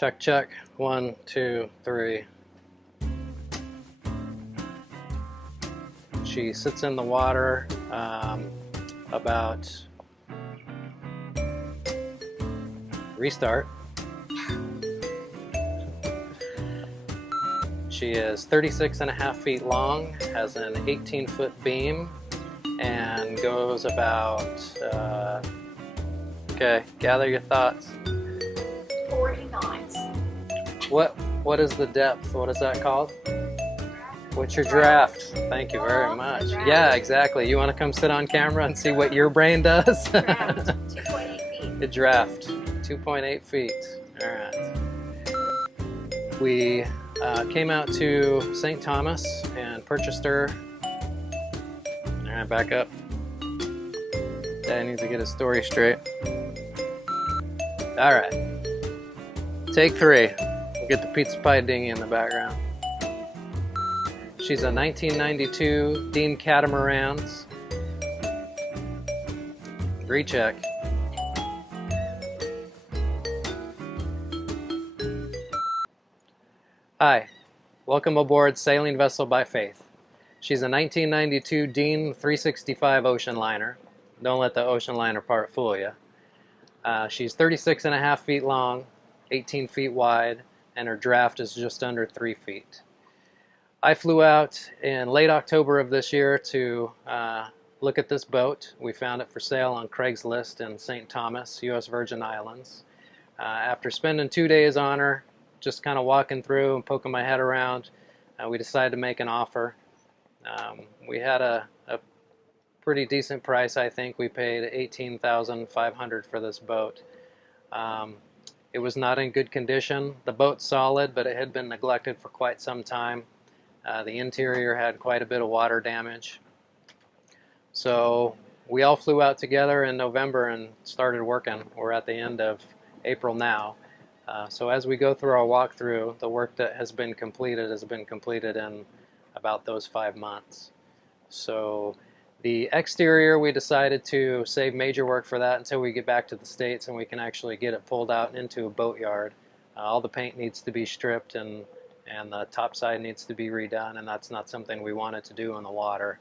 Check, check. 1, 2, 3. She sits in the water about restart. She is 36.5 feet long, has an 18-foot beam, and goes about, okay, gather your thoughts. 40 knots. What is the depth? What is that called? What's your draft? Thank you very much. Yeah, exactly. You want to come sit on camera and see what your brain does? Draft, 2.8 feet. The draft, 2.8 feet. All right. We came out to St. Thomas and purchased her. All right, back up. Dad needs to get his story straight. All right. Take 3. We'll get the pizza pie dinghy in the background. She's a 1992 Dean Catamarans. Recheck. Hi, welcome aboard Sailing Vessel by Faith. She's a 1992 Dean 365 ocean liner. Don't let the ocean liner part fool you. She's 36.5 feet long, 18 feet wide, and her draft is just under 3 feet. I flew out in late October of this year to look at this boat. We found it for sale on Craigslist in St. Thomas, U.S. Virgin Islands. After spending 2 days on her, just kind of walking through and poking my head around, we decided to make an offer. We had a pretty decent price, I think. We paid $18,500 for this boat. It was not in good condition. The boat's solid, but it had been neglected for quite some time. The interior had quite a bit of water damage. So we all flew out together in November and started working. We're at the end of April now. So as we go through our walkthrough, the work that has been completed in about those 5 months. So the exterior, we decided to save major work for that until we get back to the States and we can actually get it pulled out into a boatyard. All the paint needs to be stripped and the top side needs to be redone, and that's not something we wanted to do in the water.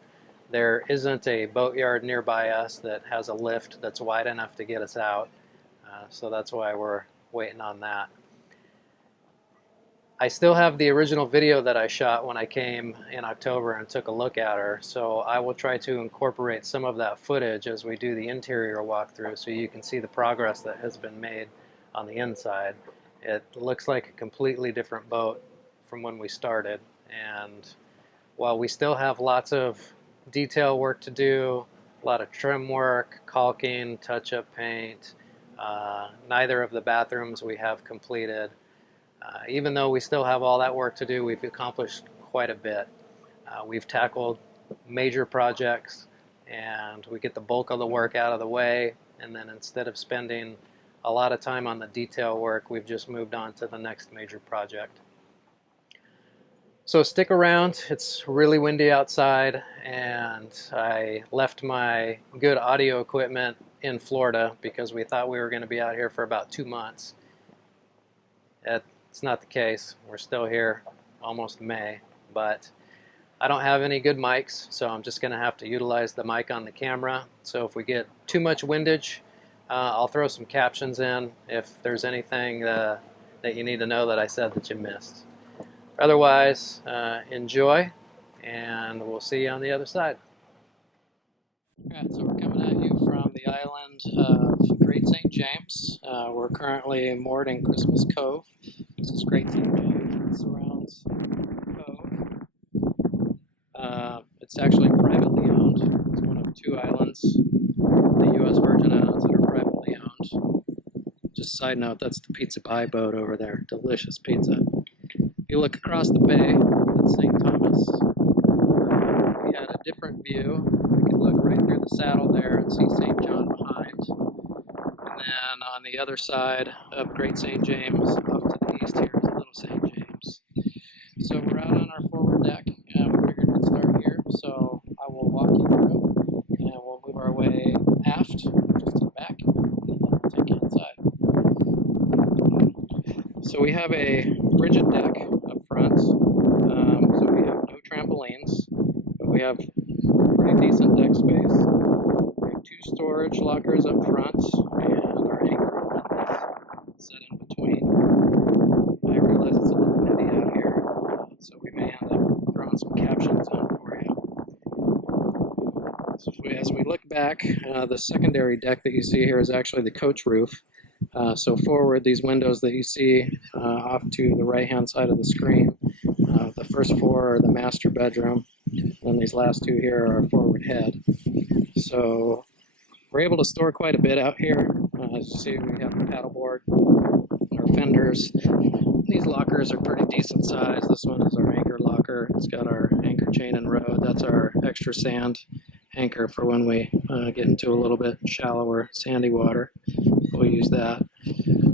There isn't a boatyard nearby us that has a lift that's wide enough to get us out, so that's why we're waiting on that. I still have the original video that I shot when I came in October and took a look at her, so I will try to incorporate some of that footage as we do the interior walkthrough so you can see the progress that has been made on the inside. It looks like a completely different boat from when we started, and while we still have lots of detail work to do, a lot of trim work, caulking, touch-up paint, neither of the bathrooms we have completed. Even though we still have all that work to do, we've accomplished quite a bit. We've tackled major projects and we get the bulk of the work out of the way, and then instead of spending a lot of time on the detail work, we've just moved on to the next major project. So stick around. It's really windy outside, and I left my good audio equipment in Florida because we thought we were going to be out here for about 2 months. It's not the case. We're still here almost May, but I don't have any good mics, so I'm just going to have to utilize the mic on the camera. So if we get too much windage, I'll throw some captions in if there's anything that you need to know that I said that you missed. Otherwise, enjoy, and we'll see you on the other side. Alright, so we're coming at you from the island of Great St. James. We're currently moored in Christmas Cove. This is Great St. James. It surrounds the cove. It's actually privately owned. It's one of 2 islands, the U.S. Virgin Islands, that are privately owned. Just side note, that's the pizza pie boat over there. Delicious pizza. If you look across the bay at St. Thomas, we had a different view. We could look right through the saddle there and see St. John behind. And then on the other side of Great St. James, off to the east here, is Little St. James. So we're out on our forward deck, and we figured we'd start here. So I will walk you through, and we'll move our way aft, just to the back, and then we'll take you inside. So we have a rigid deck up front, so we have no trampolines, but we have pretty decent deck space. We have 2 storage lockers up front, and our anchor is set in between. I realize it's a little windy out here, so we may end up throwing some captions on for you. So as we look back, the secondary deck that you see here is actually the coach roof. So forward, these windows that you see off to the right-hand side of the screen, the first 4 are the master bedroom, and these last 2 here are our forward head. So we're able to store quite a bit out here. As you see, we have the paddleboard, our fenders. These lockers are pretty decent size. This one is our anchor locker. It's got our anchor chain and rod. That's our extra sand anchor for when we get into a little bit shallower sandy water. We'll use that.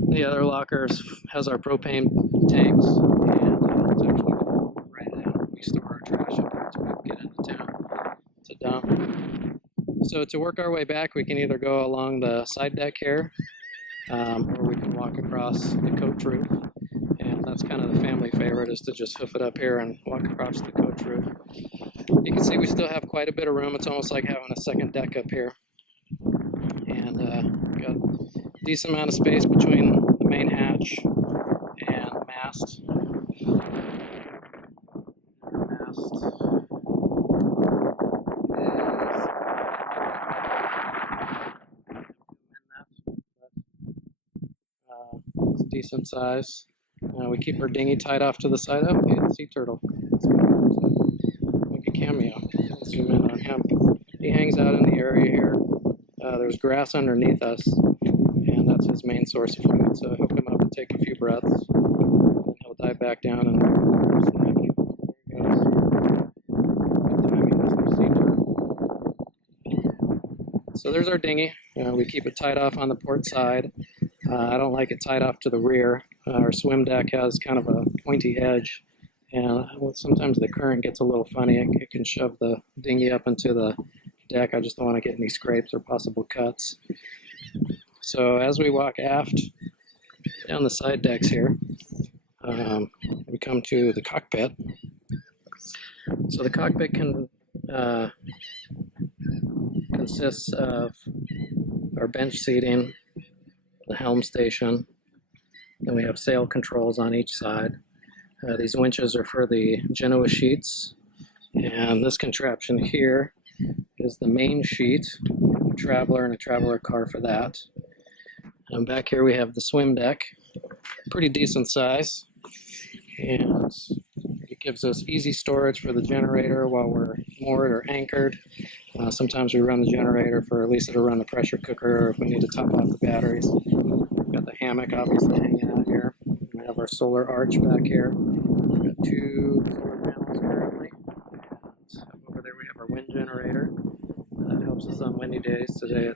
The other locker has our propane tanks, and it's actually full right now. We store our trash up here until we get into town to dump. So to work our way back, we can either go along the side deck here, or we can walk across the coach roof. And that's kind of the family favorite, is to just hoof it up here and walk across the coach roof. You can see we still have quite a bit of room. It's almost like having a second deck up here. And got a decent amount of space between the main hatch and the mast. It's a decent size. We keep our dinghy tied off to the side. Oh, yeah, sea turtle. Let's make a cameo. Let's zoom in on him. He hangs out in the area here. There's grass underneath us, and that's his main source of food. So he'll come up and take a few breaths, and he'll dive back down and snack. There he goes. Good timing, Mr. Sea Turtle. So there's our dinghy. We keep it tied off on the port side. I don't like it tied off to the rear. Our swim deck has kind of a pointy edge, and sometimes the current gets a little funny. It can shove the dinghy up into the deck. I just don't want to get any scrapes or possible cuts. So as we walk aft down the side decks here, we come to the cockpit. So the cockpit consists of our bench seating, the helm station, then we have sail controls on each side. These winches are for the Genoa sheets, and this contraption here is the main sheet, a traveler and a traveler car for that. And back here we have the swim deck, pretty decent size, and it gives us easy storage for the generator while we're moored or anchored. Sometimes we run the generator for at least it'll run the pressure cooker, or if we need to top off the batteries. We've got the hammock obviously hanging out here. We have our solar arch back here. We've got 2 solar panels currently. And over there we have our wind generator. That helps us on windy days. Today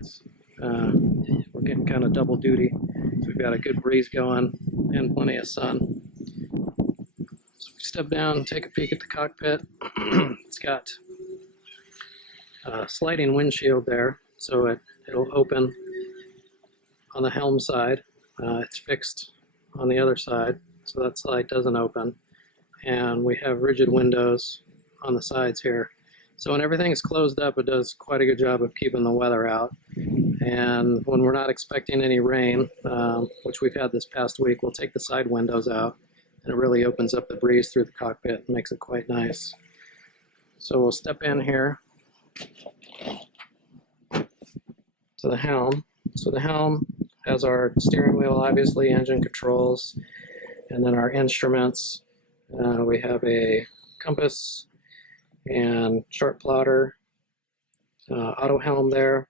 we're getting kind of double duty. So we've got a good breeze going and plenty of sun. So we step down and take a peek at the cockpit. It's got sliding windshield there, so it'll open on the helm side. It's fixed on the other side, so that slide doesn't open. And we have rigid windows on the sides here. So when everything is closed up, it does quite a good job of keeping the weather out. And when we're not expecting any rain, which we've had this past week, we'll take the side windows out, and it really opens up the breeze through the cockpit and makes it quite nice. So we'll step in here to the helm. So the helm has our steering wheel, obviously, engine controls, and then our instruments. We have a compass and chart plotter, auto helm there,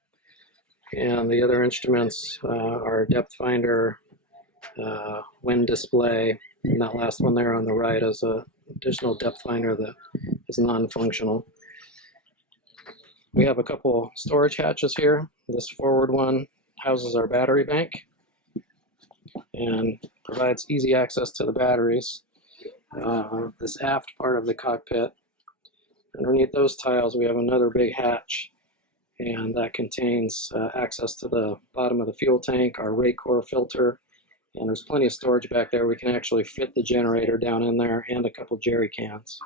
and the other instruments are depth finder, wind display, and that last one there on the right is an additional depth finder that is non-functional. We have a couple storage hatches here. This forward one houses our battery bank and provides easy access to the batteries. This aft part of the cockpit, underneath those tiles we have another big hatch, and that contains access to the bottom of the fuel tank, our Raycor filter, And there's plenty of storage back there. We can actually fit the generator down in there and a couple jerry cans.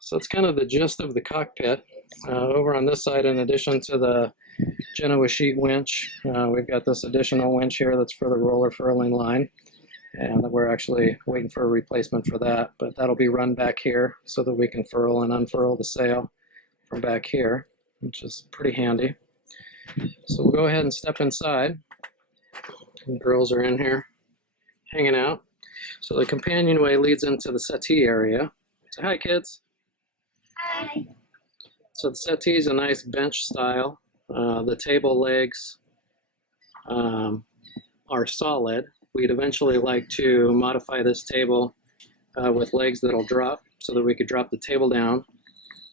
So it's kind of the gist of the cockpit. Over on this side, in addition to the Genoa sheet winch, we've got this additional winch here that's for the roller furling line. And we're actually waiting for a replacement for that. But that'll be run back here so that we can furl and unfurl the sail from back here, which is pretty handy. So we'll go ahead and step inside. The girls are in here hanging out. So the companionway leads into the settee area. Say hi, kids. Hi. So the settee is a nice bench style. The table legs are solid. We'd eventually like to modify this table with legs that'll drop so that we could drop the table down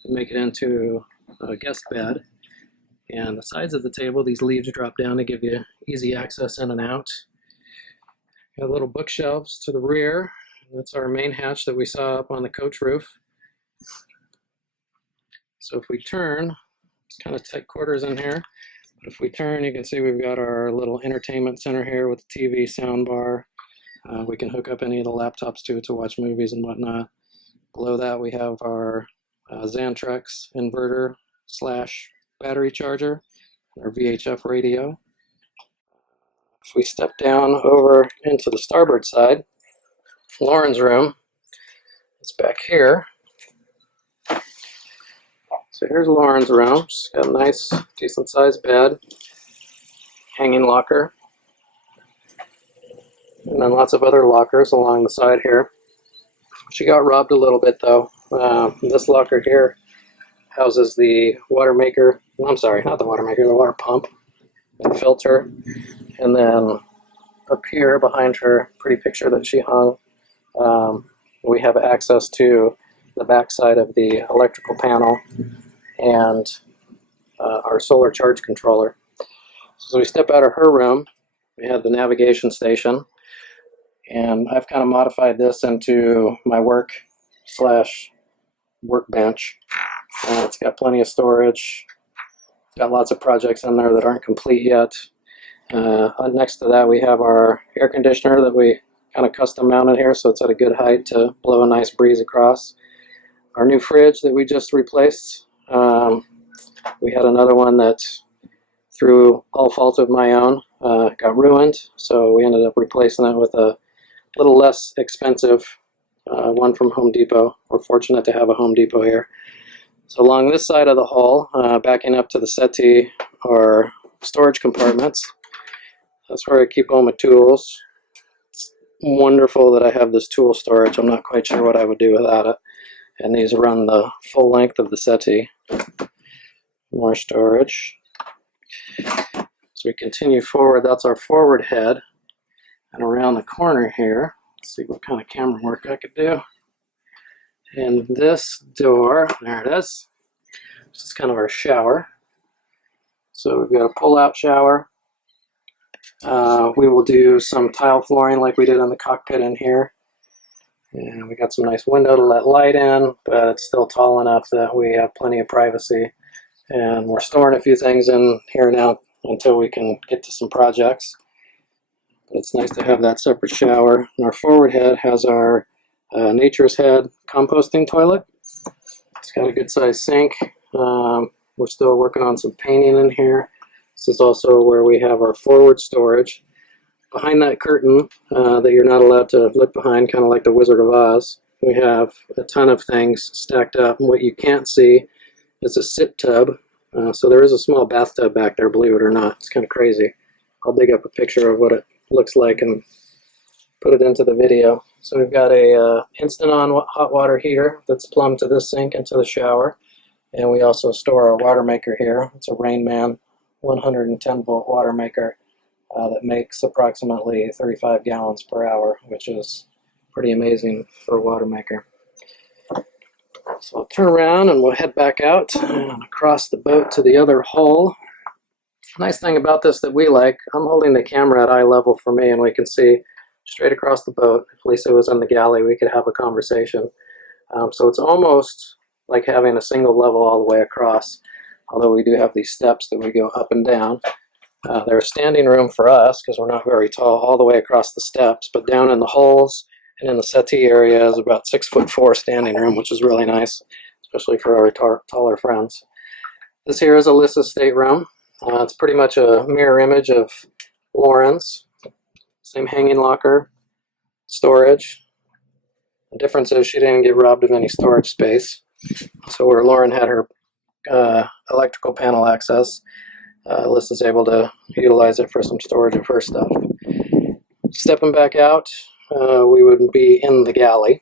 and make it into a guest bed. And the sides of the table, these leaves drop down to give you easy access in and out. Got little bookshelves to the rear. That's our main hatch that we saw up on the coach roof. So if we turn, it's kind of tight quarters in here. But if we turn, you can see we've got our little entertainment center here with the TV, sound bar. We can hook up any of the laptops to watch movies and whatnot. Below that, we have our Xantrex inverter / battery charger, our VHF radio. If we step down over into the starboard side, Lauren's room, it's back here. So here's Lauren's room. She's got a nice, decent sized bed, hanging locker, and then lots of other lockers along the side here. She got robbed a little bit though. This locker here houses the water maker, I'm sorry, not the water maker, the water pump and filter. And then up here behind her pretty picture that she hung, we have access to the back side of the electrical panel and our solar charge controller. So we step out of her room, we have the navigation station, and I've kind of modified this into my workbench. It's got plenty of storage. It's got lots of projects in there that aren't complete yet. Next to that, we have our air conditioner that we kind of custom mounted here, so it's at a good height to blow a nice breeze across. Our new fridge that we just replaced. We had another one that, through all fault of my own, got ruined, so we ended up replacing it with a little less expensive one from Home Depot. We're fortunate to have a Home Depot here. So along this side of the hall, backing up to the settee, are storage compartments. That's where I keep all my tools. It's wonderful that I have this tool storage. I'm not quite sure what I would do without it. And these run the full length of the settee. More storage. So we continue forward. That's our forward head. And around the corner here, let's see what kind of camera work I could do. And this door, there it is. This is kind of our shower. So we've got a pull-out shower. We will do some tile flooring like we did in the cockpit in here. And we got some nice window to let light in, but it's still tall enough that we have plenty of privacy. And we're storing a few things in here now until we can get to some projects. But it's nice to have that separate shower. And our forward head has our Nature's Head composting toilet. It's got a good sized sink. We're still working on some painting in here. This is also where we have our forward storage. Behind that curtain that you're not allowed to look behind, kind of like the Wizard of Oz, we have a ton of things stacked up. And what you can't see is a sit tub. So there is a small bathtub back there, believe it or not. It's kind of crazy. I'll dig up a picture of what it looks like and put it into the video. So we've got a instant-on hot water heater that's plumbed to this sink into the shower. And we also store our water maker here. It's a Rain Man 110-volt water maker that makes approximately 35 gallons per hour, which is pretty amazing for a water maker. So I'll turn around and we'll head back out and across the boat to the other hull. Nice thing about this that we like, I'm holding the camera at eye level for me and we can see straight across the boat. If Lisa was in the galley, we could have a conversation. So it's almost like having a single level all the way across, although we do have these steps that we go up and down. There's standing room for us because we're not very tall all the way across the steps, but down in the holes and in the settee area is about 6'4" standing room, which is really nice, especially for our taller friends. This here is Alyssa's stateroom. It's pretty much a mirror image of Lauren's. Same hanging locker, storage. The difference is she didn't get robbed of any storage space. So where Lauren had her electrical panel access, Alyssa's able to utilize it for some storage of her stuff. Stepping back out, we would be in the galley.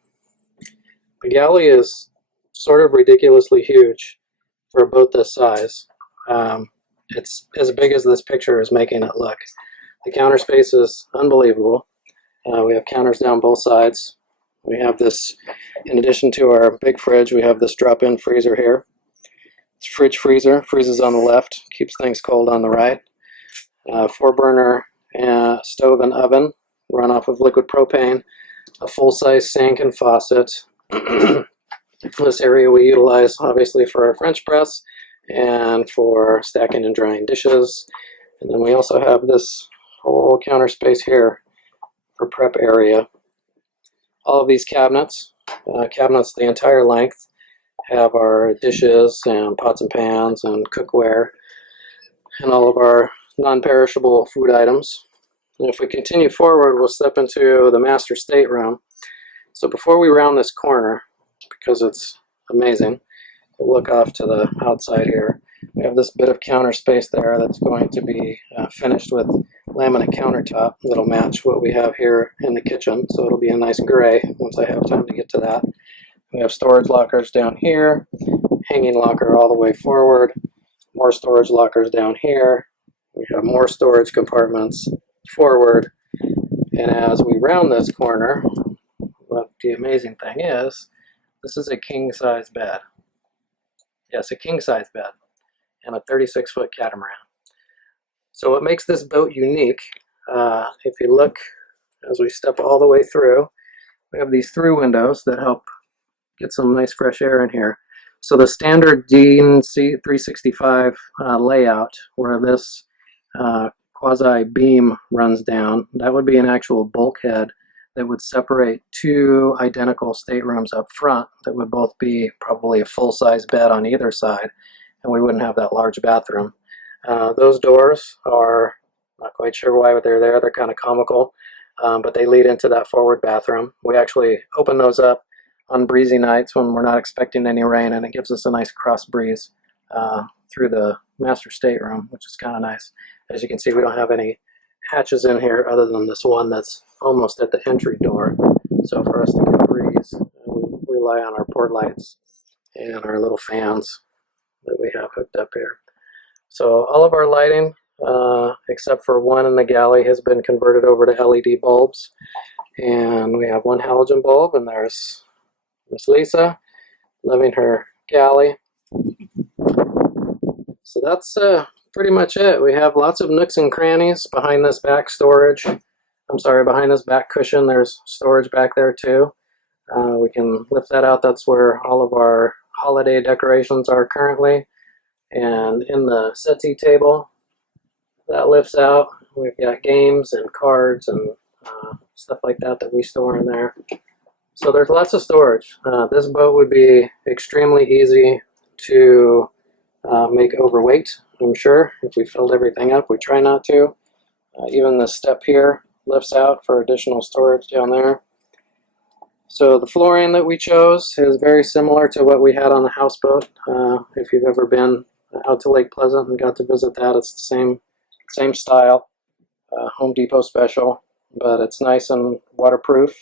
The galley is sort of ridiculously huge for a boat this size. It's as big as this picture is making it look. The counter space is unbelievable. We have counters down both sides. We have this, in addition to our big fridge, we have this drop-in freezer here. It's fridge freezer, freezes on the left, keeps things cold on the right. 4-burner stove and oven, run off of liquid propane, a full-size sink and faucet. This area we utilize obviously for our French press and for stacking and drying dishes. And then we also have this whole counter space here for prep area. All of these cabinets the entire length, have our dishes and pots and pans and cookware and all of our non-perishable food items. And if we continue forward, we'll step into the master stateroom. So before we round this corner, because it's amazing, we'll look off to the outside here. We have this bit of counter space there that's going to be finished with laminate countertop that'll match what we have here in the kitchen. So it'll be a nice gray once I have time to get to that. We have storage lockers down here, hanging locker all the way forward, more storage lockers down here. We have more storage compartments forward. And as we round this corner, what the amazing thing is, this is a king-size bed. Yes, a king-size bed and a 36-foot catamaran. So what makes this boat unique, if you look as we step all the way through, we have these through windows that help get some nice fresh air in here. So the standard Dean C365 layout, where this quasi beam runs down, that would be an actual bulkhead that would separate two identical staterooms up front that would both be probably a full-size bed on either side, and we wouldn't have that large bathroom. Those doors are, not quite sure why they're there, they're kind of comical, but they lead into that forward bathroom. We actually open those up on breezy nights when we're not expecting any rain, and it gives us a nice cross breeze through the master stateroom, which is kind of nice. As you can see, we don't have any hatches in here other than this one that's almost at the entry door. So for us to get a breeze, we rely on our port lights and our little fans that we have hooked up here. So all of our lighting, except for one in the galley, has been converted over to LED bulbs. And we have one halogen bulb, and there's Miss Lisa loving her galley. So that's pretty much it. We have lots of nooks and crannies behind this back storage. Behind this back cushion, there's storage back there too. We can lift that out. That's where all of our holiday decorations are currently. And in the settee table, that lifts out. We've got games and cards and stuff like that that we store in there. So there's lots of storage. This boat would be extremely easy to make overweight, I'm sure, if we filled everything up. We try not to. Even this step here lifts out for additional storage down there. So the flooring that we chose is very similar to what we had on the houseboat. If you've ever been out to Lake Pleasant and got to visit that, it's the same style, Home Depot special, but it's nice and waterproof.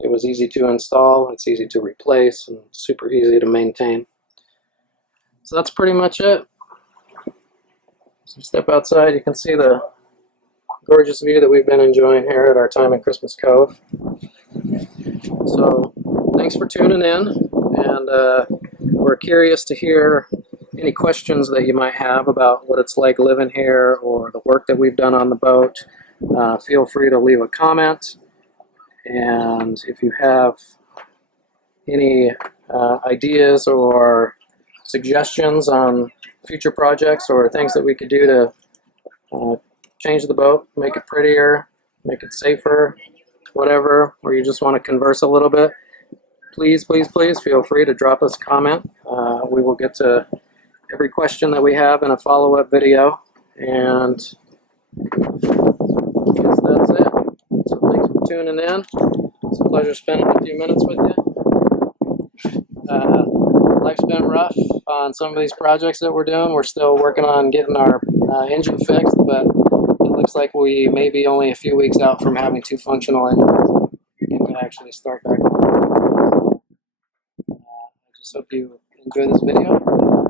It was easy to install, it's easy to replace, and super easy to maintain. So that's pretty much it. So step outside, you can see the gorgeous view that we've been enjoying here at our time in Christmas Cove. So thanks for tuning in, and we're curious to hear any questions that you might have about what it's like living here or the work that we've done on the boat. Feel free to leave a comment, and if you have any ideas or suggestions on future projects or things that we could do to change the boat, make it prettier, make it safer, whatever, or you just want to converse a little bit, please, please, please feel free to drop us a comment. We will get to every question that we have in a follow-up video, and I guess that's it. So thanks for tuning in. It's a pleasure spending a few minutes with you. Life's been rough on some of these projects that we're doing. We're still working on getting our engine fixed, but it looks like we may be only a few weeks out from having 2 functional engines and to actually start back. I just hope you enjoy this video.